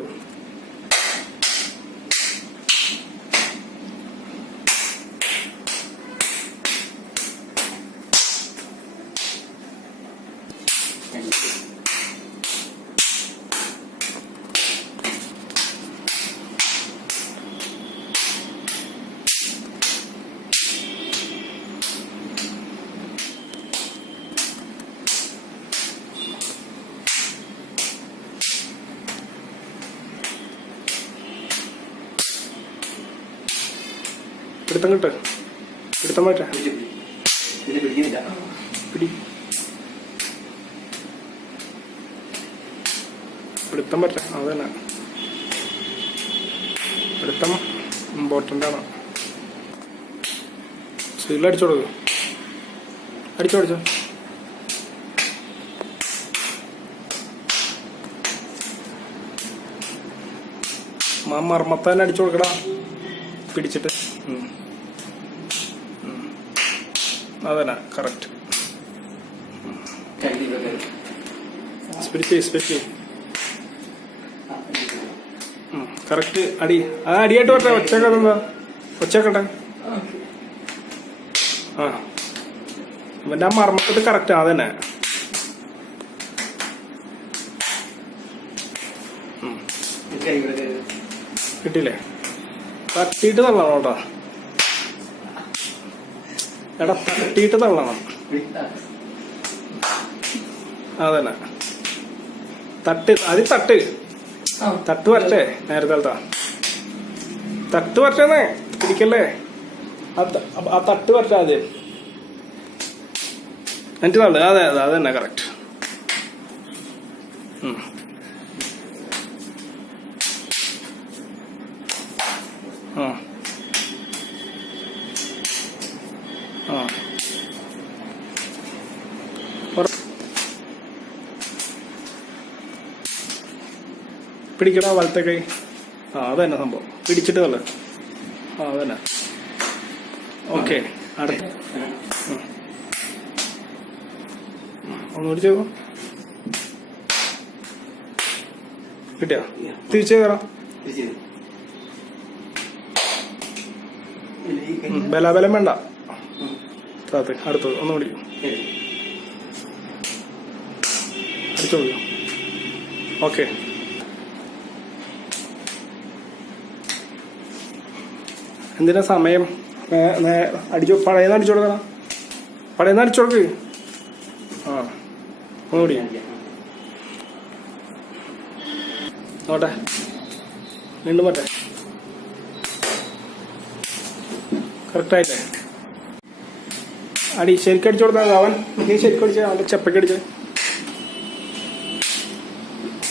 True. പിടുത്തം കിട്ട്. പിടുത്തം മാറ്റാ. പിടി. പിടുത്തം പറ്റ അത് തന്നെ. പിടുത്തം ഇമ്പോർട്ടന്റ് ആണ്. സ്പീഡിൽ അടിച്ചു അടിച്ചോ അടിച്ചോ. മർമ്മത്താൻ അടിച്ചു കൊടുക്കടാ. പിടിച്ചിട്ട്. അതന്നെ കറക്റ്റ് സ്പെഷ്യലി കറക്റ്റ് അടി. ആ അടിയായിട്ട് പറ്റേ ഒച്ചക്കെന്താ ഒച്ചക്കട്ടെ ആ. ഇവന്റെ ആ കറക്റ്റ് അതന്നെ കിട്ടിയില്ലേ? തട്ടിയിട്ട് തള്ളണം കേട്ടോ. എടാ തട്ടിയിട്ട് തള്ളണം. അതന്നെ. തട്ട് അതി തട്ട്. തട്ട് വരട്ടെ നേരത്തെ തട്ട് വരട്ടേന്നേ പിടിക്കല്ലേ ആ തട്ട് വരട്ടെ ആദ്യം. എന്നിട്ട് തള്ളു. അതെ അതെ അത് തന്നെ കറക്റ്റ് ആ. പിടിക്കടാ വലത്തെ കൈ. ആ അതന്നെ സംഭവം. പിടിച്ചിട്ട് വല്ല ആ അതന്നെ. ഓക്കെ അടുത്ത. ഒന്നുകൂടി ചെയ്തോ കിട്ടിയോ? തിരിച്ചു കയറാം. ബലാബലം വേണ്ട. താത്ത് അടുത്തത്. ഒന്നുകൂടി അടിച്ചോളൂ. ഓക്കെ. എന്തിനാ സമയം? അടിച്ചു പഴയന്ന് അടിച്ചു കൊടുക്കണം പഴയന്ന് അടിച്ചു കൊടുക്ക്. ആ ഒന്നുകൂടി നോട്ടെ. വീണ്ടും പറ്റേ കറക്റ്റായില്ലേ അടി ശരിക്കും അടിച്ചു കൊടുത്താൽ അവൻ നീ ശരിക്കും അടിച്ച അവന്റെ ചെപ്പയ്ക്ക് അടിച്ച.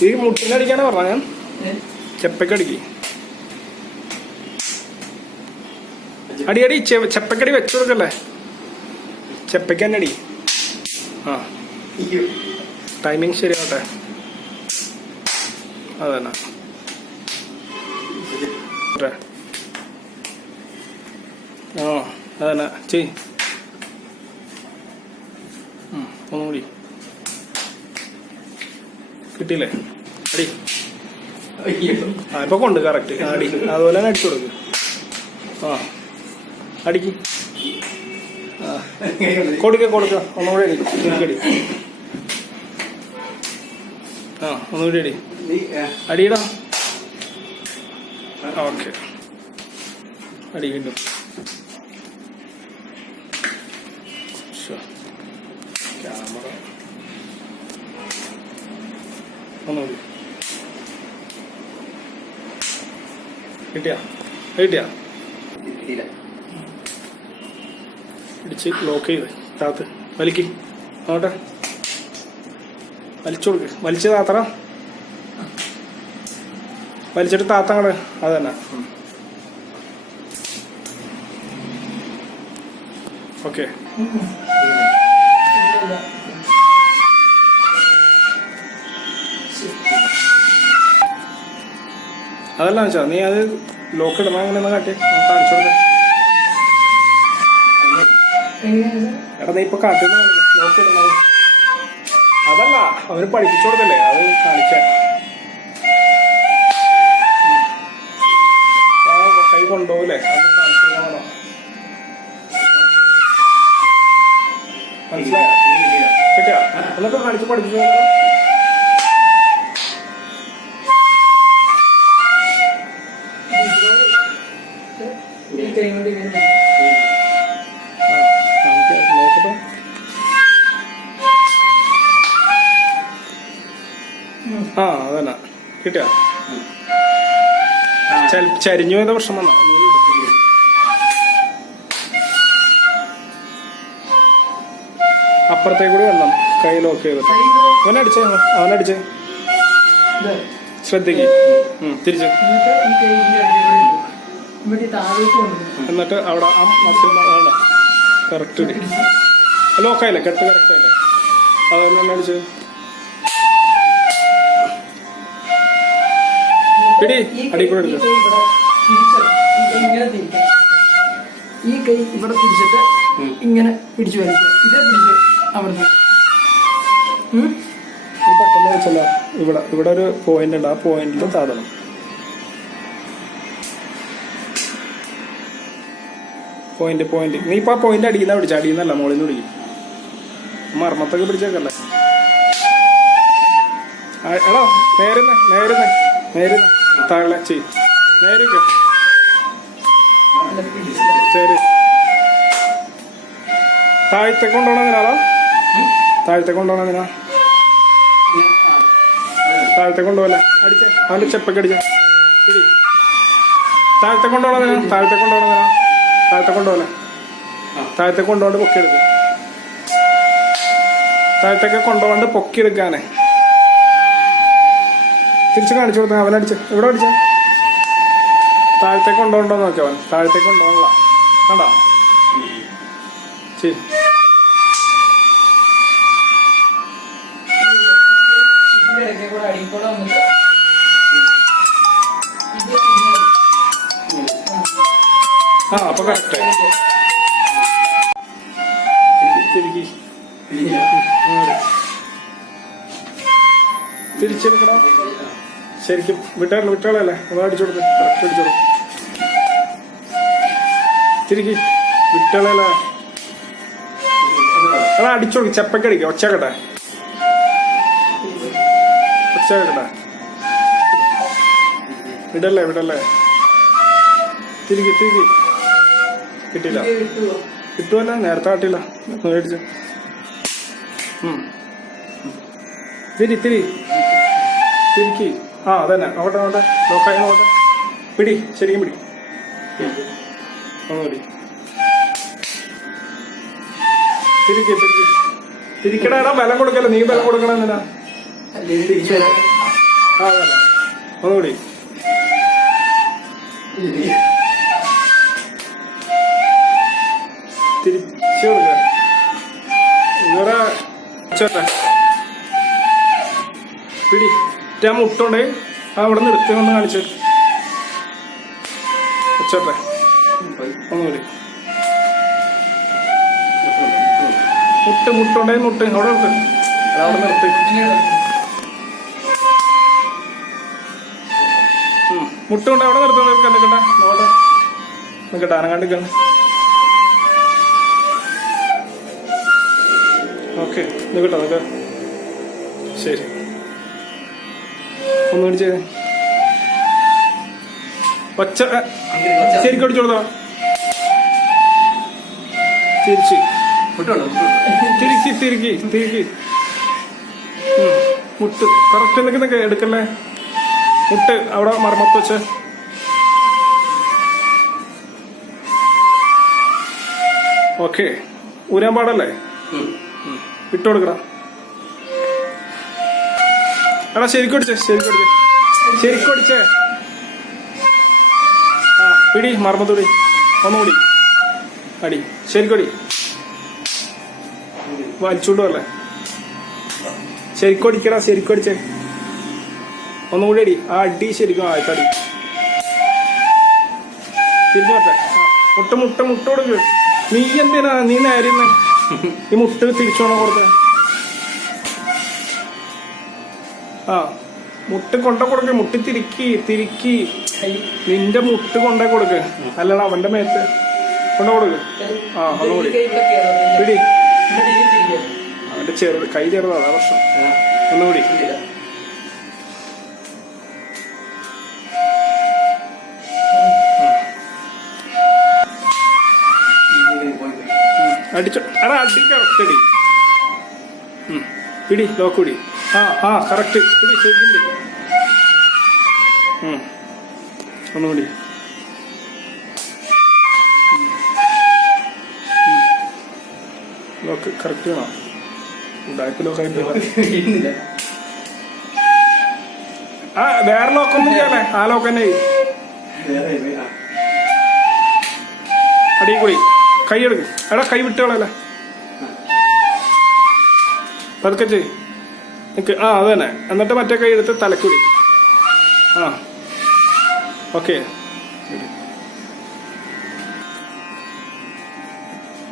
ഈ മുട്ടിനടിക്കാനാ പറഞ്ഞ. ഞാൻ ചെപ്പയ്ക്ക് അടിക്ക്. അടി അടി ചെപ്പക്കടി വെച്ചു കൊടുക്കല്ലേ? ചെപ്പയ്ക്ക് തന്നെ അടി ആ ടൈമിങ് ശരിയാവട്ടെ. അതന്നെ. ആ അതന്നെ. ചെയ് ഒന്നുകൂടി കിട്ടിയില്ലേ? അടി. ആ ഇപ്പൊ കൊണ്ട് കറക്റ്റ് അടി. അതുപോലെ തന്നെ അടിച്ചു കൊടുക്കും. ആ. അടിക്ക്. കൊടുക്ക കൊടുക്ക. ഒന്നുകൂടി അടി. ശരിക്കടി ആ ഒന്നുകൂടി അടി. അടിയിടാ. ഓക്കെ. അടി വീണ്ടും. ക്യാമറ. ഒന്നുകൂടി. കിട്ടിയാ? കിട്ടിയാ? കിട്ടിയില്ല. ഇടിച്ച് ലോക്ക് ചെയ്ത് താത്ത് വലിക്ക്. നോട്ടെ വലിച്ചു കൊടുക്ക്. വലിച്ച് താത്തറ വലിച്ചിട്ട് താത്തങ്ങൾ അത് തന്നെ. ഓക്കെ. അതല്ല വെച്ചാ നീ അത് ലോക്ക് ഇടണം അങ്ങനെ ഒന്ന് കാട്ടി. കാണിച്ചു കൊടുക്ക എടാ ഇപ്പൊ കാട്ടുന്ന അതല്ല അവന് പഠിപ്പിച്ചു കൊടുക്കല്ലേ? അത് കാണിച്ച. കൈ കൊണ്ടുപോകില്ലേ മനസ്സിലായോ? കിട്ടിയാ? എന്നൊക്കെ കാണിച്ച് പഠിപ്പിച്ചോളൂ ചരിഞ്ഞു പോയത പ്രശ്നം വന്ന അപ്പുറത്തേക്ക് കൂടി വെള്ളം കൈ ലോക്ക് ഇവിടെ അവനടിച്ചേ അവനടിച്ചേ. ശ്രദ്ധിക്ക്. തിരിച്ച്. എന്നിട്ട് അവിടെ ആ മറ്റു കറക്റ്റ് ലോക്കായില്ലേ കെട്ട് കറക്റ്റ് ആയില്ലേ? അതെന്നെ തന്നെ അടിച്ച്. പിടി, ഈ കൈ- എടുക്ക്. ഇവിടെ കൈ ഇങ്ങനെ തിരിക്കണം ഈ കൈ ഇവിടെ തിരിച്ചിട്ട് ഉം. ഇങ്ങനെ പിടിച്ചു വലിക്കുക. ഇതേ പിടിച്ച് അവിടുന്ന് പെട്ടെന്ന് വെച്ചല്ല. ഇവിടെ ഇവിടെ ഒരു പോയിന്റ് ഉണ്ട്. ആ പോയിന്റിൽ താതണം. പോയിന്റ് പോയിന്റ് നീ ഇപ്പൊ ആ പോയിന്റ് അടിക്കുന്ന പിടിച്ച? അടിയുന്നല്ല മോളിൽ നിന്ന് പിടിക്കും. മർമ്മത്തൊക്കെ പിടിച്ചേക്കല്ലേ. എടാ നേരുന്ന നേരുന്ന. നേരുന്ന താഴെ ചെയ് നേരെ. ശരി. താഴത്തെ കൊണ്ടുപോകണമെന്നിനാളോ താഴത്തെ കൊണ്ടുപോകണമെന്നിനാ താഴത്തെ കൊണ്ടുപോലെ അടിച്ചേ. അവന്റെ ചെപ്പൊക്കെ അടിച്ചേ. പിടി. താഴത്തെ കൊണ്ടുപോകണം താഴത്തെ കൊണ്ടുപോകണം താഴത്തെ കൊണ്ടുപോലെ താഴത്തെ കൊണ്ടുപോണ്ട് പൊക്കിയെടുക്കുക താഴത്തേക്ക് കൊണ്ടുപോണ്ട് പൊക്കിയെടുക്കാനേ. തിരിച്ച് കാണിച്ചു കൊടുത്ത. അവനടിച്ച് എവിടെ അടിച്ച? താഴത്തേക്ക് കൊണ്ടുപോകണ്ടോ നോക്കി അവൻ. താഴത്തേക്ക് കൊണ്ടുപോകണില്ല. കണ്ടോ? ശരി. ആ അപ്പൊ കറക്റ്റ് തിരിക്കി. തിരിച്ചെടുക്കണം. ശരിക്കും വിട്ടാളെ വിട്ടാളല്ലേ? അത് അടിച്ചു കൊടുത്ത് കറക്റ്റ് അടിച്ചു കൊടുക്കും. തിരിക്കി. വിട്ടാളല്ലേ? അതാ അടിച്ചു കൊടുക്കും. ഒച്ച കേട്ടെ ഒച്ച കേട്ടെ വിടല്ലേ വിടല്ലേ? തിരികെ തിരികെ കിട്ടില്ല കിട്ടുമല്ല നേരത്തെ കാട്ടില്ല മേടിച്ച. തിരി തിരി. തിരിക്കി. ആ അതന്നെ. നോട്ടെ നോട്ടെ നോക്കായി നോട്ടെ പിടി ശരിക്കും പിടി. ഒന്ന് പിടി തിരിക്ക് തിരിക്കി. തിരിക്കടാ ബലം കൊടുക്കല്ല? നീ ബലം കൊടുക്കണം എന്തിനാ? അല്ലെങ്കിൽ തിരിച്ചു വരാൻ ആ അതന്നെ ഒന്നുകൂടി. തിരിച്ചു കൊടുക്ക. ഇവരെ ചേട്ടാ പിടി ആ മുട്ടുണ്ട് അവിടെ നിർത്തി ഒന്ന് കാണിച്ചു ചേട്ടാ ഒന്നുകൂടി മുട്ട് മുട്ടുണ്ടേ മുട്ട്. അവിടെ മുട്ട്. അവിടെ നിർത്തി. മുട്ടുണ്ട് അവിടെ നിർത്തി നിൽക്കാൻ നിൽക്കട്ടെ അവിടെ നിൽക്കട്ടെ അനങ്ങാണ്ടിരിക്കണം ഓക്കെ. നിൽക്കട്ടെ നിൽക്കാം ശരി. ഒന്നുകൂടി ചെയ്തേ പച്ച ശരിക്കും അടിച്ചു കൊടുത്തോ. തിരിച്ച്. തിരിക്കി തിരിക്കി തിരിക്കി. മുട്ട്. കറക്റ്റ് നിൽക്കുന്നൊക്കെ എടുക്കല്ലേ മുട്ട് അവിടെ മർമ്മത്ത് വെച്ച്. ഓക്കെ ഊരാൻ പാടല്ലേ? ഇട്ട് കൊടുക്കടാ എടാ ശരി അടിച്ചേ ശരിക്കും അടിച്ചേ ശരിക്കും അടിച്ചേ ആ പിടി മർമ്മത്തോടി ഒന്നുകൂടി അടി ശരിക്കും അടി വലിച്ചോണ്ട് വരല്ലേ. ശരിക്കും അടിക്കടാ ശരിക്കും അടിച്ചേ ഒന്നുകൂടി അടി. ആ അടി ശരിക്കും ആയിട്ടടി തിരിഞ്ഞു പറ്റേ മുട്ട മുട്ട മുട്ട കൊടുക്ക്. നീ എന്തിനാ നീ നേരുന്നേ. ഈ മുട്ട തിരിച്ചോണം കൊടുത്തേ? ആ മുട്ട് കൊണ്ട കൊടുക്ക് മുട്ടി തിരിക്കി തിരിക്കി. നിന്റെ മുട്ട് കൊണ്ട കൊടുക്ക്. അല്ലടാ അവന്റെ മേത്ത് കൊണ്ട കൊടുക്ക്. ആ. പിടി. തിരിക്കുക. അവന്റെ ചെറുത് കൈ ചെറുതാണ് അതാ പ്രശ്നം. ഒന്നുകൂടി അടിച്ചോ. എടാ അടിക്കാം ചെടി. പിടി ലോക്കുടി ആ ആ കറക്റ്റ് പിടി ശരിക്കും പിടി. ഒന്നുകൂടി. ലോക്ക് കറക്റ്റ് വേണം ബാക്ക് ലോക്ക് ആ വേറെ ലോക്കൊന്നും ചെയ്യാനേ ആ ലോക്ക് തന്നെ ചെയ്യ്. അടി കൂടി. കൈ എടുക്ക്. എടാ കൈ വിട്ടുകളല്ലേ പതുക്കെ ചെയ് നിക്ക് ആ അത് തന്നെ എന്നിട്ട് മറ്റേ കൈ എടുത്ത് തലക്കുടി. ആ. ഓക്കെ.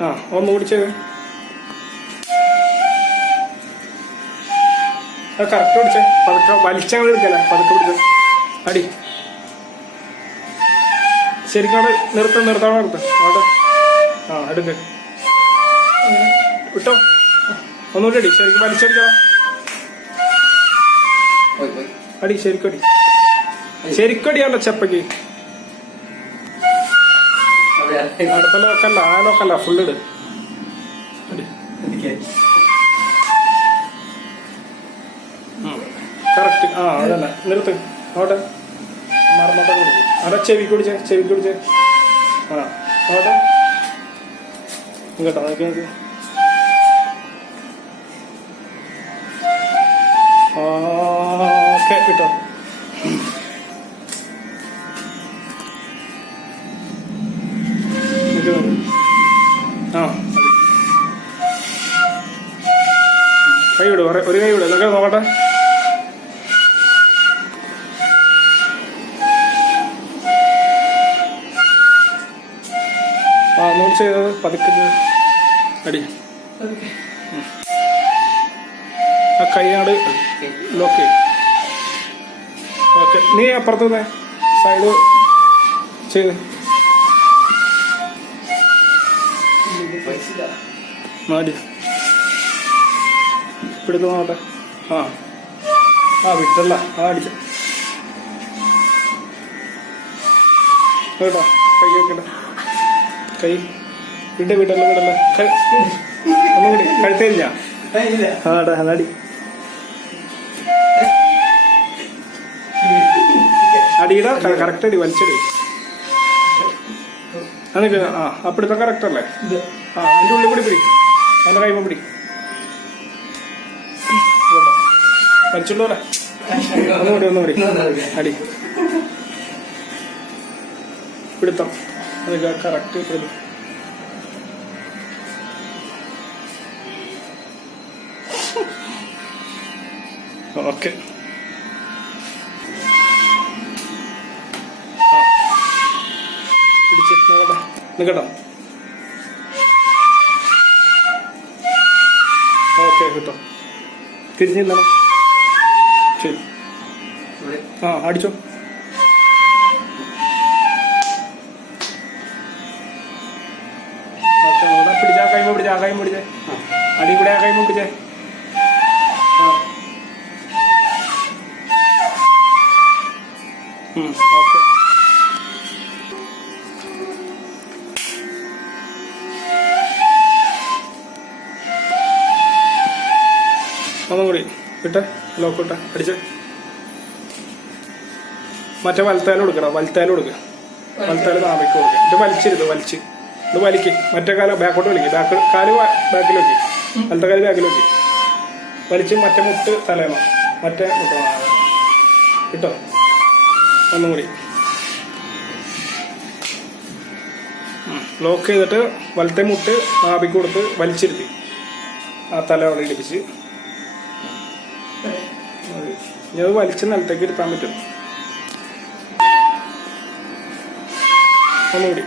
ആ ഒന്ന് ആ കറക്റ്റ് പിടിച്ചേ. പതുക്കെ വലിച്ചങ്ങൾ എടുക്കല പതുക്കെ പിടിച്ച. അടി. ശരിക്കും അവിടെ നിർത്തം നിർത്താൻ നിർത്തം. അവിടെ ആ എടുക്ക്. വിട്ടോ? ഒന്നുകൂടി അടി. ശരിക്കും വലിച്ചടിക്കണം. അടി ശരിക്കടി. അടി. ശരിക്കും അടിയാണ്ടോ ചെപ്പയ്ക്ക്. അടുത്ത ലോക്കല്ല ആ ലോക്കല്ല ഫുൾ ഇട്. കറക്റ്റ് ആ അതല്ല നിർത്ത്. നോട്ടെ മറന്നോട്ടെ അവിടെ ചെവി കുടിച്ചേ ചെവി കുടിച്ചേ. ആ നോട്ടെ കേട്ടോ നോക്കി നോക്കി. അപ്പുറത്ത് നിന്നേ സൈഡ്. ചെയ്ത് മാടി. ഇവിടുന്ന് നോട്ടെ ആ. ആ വിട്ടല്ല. ആ അടിച്ച. കേട്ടോ? കൈ വെക്കട്ടെ. കൈ. വിട്ട വിട്ടല്ല വിടല്ല. കൈ. ഒന്നും കൂടി. ആടാ അടി. അടിയിടാ കറക്റ്റ് അടി വലിച്ചടി. അതൊക്കെ ആ അപ്പിടുത്ത കറക്റ്റ് അല്ലേ? ആ അതിന്റെ ഉള്ളിൽ കൂടി പിടി. അതിന്റെ കൈമ പിടി. വലിച്ചുള്ളൂല്ലേ ഒന്നുകൂടി ഒന്നുകൂടി അടി. പിടുത്തം. അതൊക്കെ കറക്റ്റ് പിടുത്തം ഓക്കെ. പിടിച്ച് നോക്കട്ടെ. നിൽക്കട്ടോ ഓക്കെ കിട്ടോ. തിരിഞ്ഞില്ലല്ലോ. ശരി. ആ അടിച്ചോ. പിടിച്ചാ കൈമ പിടിച്ചാ കൈമ പിടിച്ചേ. അടി കൂടെ ആ കൈമ പിടിച്ചേ. ഓക്കെ. വിട്ടെ ലോക്ക് ഇട്ടെ അടിച്ചേ. മറ്റേ വലത്താലും കൊടുക്കണം വലത്താലും കൊടുക്കുക വലത്താലും താമയ്ക്ക് കൊടുക്കുക ഇത് വലിച്ചിരുത് വലിച്ച്. ഇത് വലിക്ക്. മറ്റേ കാലം ബാക്കോട്ട് വലിക്ക്. ബാക്ക് കാൽ ബാക്കിൽ വെക്കി. വലത്തെ കാൽ ബാക്കിൽ വെക്കി. വലിച്ച് മറ്റേ മുട്ട് തലേണം മറ്റേ മുട്ട കിട്ടോ ഒന്നും കൂടി. ലോക്ക് ചെയ്തിട്ട് വലത്തെ മുട്ട് നാഭിക്ക് കൊടുത്ത് വലിച്ചിരുത്തി. ആ തല അവിടെ ഇടിപ്പിച്ച്. ഇനി വലിച്ച് നിലത്തേക്ക് ഇരുത്താൻ പറ്റും. ഒന്നുകൂടി